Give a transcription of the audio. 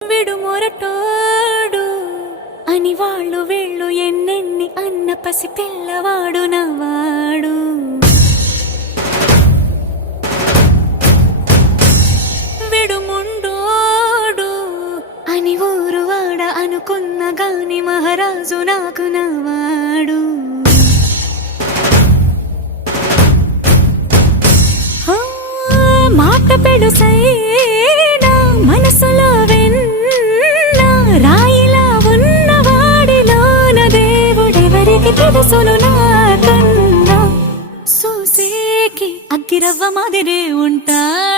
విడు మొరటోడు అని వాళ్ళు వీళ్ళు ఎన్నెన్ని అన్న పసి పిల్లవాడు నవ్వాడు. విడు ముండోడు అని ఊరు వాడ అనుకున్న గాని మహారాజు నాకు నవ్వాడు. మాట పెడుసైనా మనసులో వెన్న రాయిలా ఉన్నవాడిలోన దేవుడెవరికి తెలుసును నాకన్నా. సూసేకి అగ్గిరవ్వ మాదిరే ఉంటాడు.